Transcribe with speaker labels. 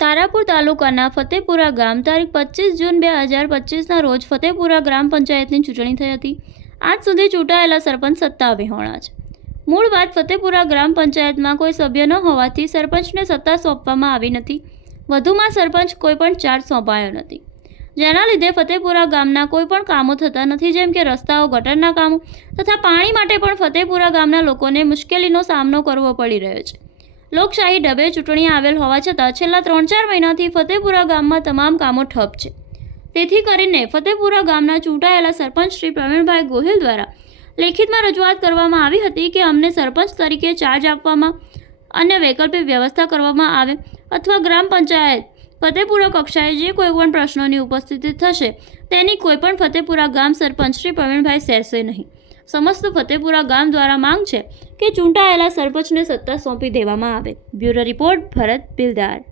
Speaker 1: તારાપુર તાલુકાના ફતેપુરા ગામ તારીખ પચીસ જૂન બે હજાર પચીસના રોજ ફતેપુરા ગ્રામ પંચાયતની ચૂંટણી થઈ હતી. આજ સુધી ચૂંટાયેલા સરપંચ સત્તા વિહોણા છે. મૂળ વાત ફતેપુરા ગ્રામ પંચાયતમાં કોઈ સભ્ય ન હોવાથી સરપંચને સત્તા સોંપવામાં આવી નથી. વધુમાં સરપંચ કોઈ પણ ચાર્જ સોંપાયો નથી. જેના લીધે ફતેપુરા ગામના કોઈ પણ કામો થતા નથી, જેમ કે રસ્તાઓ, ગટરના કામો તથા પાણી માટે પણ ફતેપુરા ગામના લોકોને મુશ્કેલીનો સામનો કરવો પડી રહ્યો છે. લોકશાહી ઢબે ચૂંટણી આવેલ હોવા છતાં છેલ્લા ત્રણ ચાર મહિનાથી ફતેપુરા ગામમાં તમામ કામો ઠપ છે. તેથી કરીને ફતેપુરા ગામના ચૂંટાયેલા સરપંચ શ્રી પ્રવીણભાઈ ગોહિલ દ્વારા લેખિતમાં રજૂઆત કરવામાં આવી હતી કે અમને સરપંચ તરીકે ચાર્જ આપવામાં અન્ય વૈકલ્પિક વ્યવસ્થા કરવામાં આવે અથવા ગ્રામ પંચાયત ફતેપુરા કક્ષાએ જે કોઈ પણ પ્રશ્નોની ઉપસ્થિતિ થશે તેની કોઈ પણ ફતેપુરા ગામ સરપંચ શ્રી પ્રવીણભાઈ સેરશે નહીં. સમસ્ત ફતેપુરા ગામ દ્વારા માંગ છે કે ચૂંટાયેલા સરપંચને સત્તા સોંપી દેવામાં આવે. Bureau report Bharat Bildar.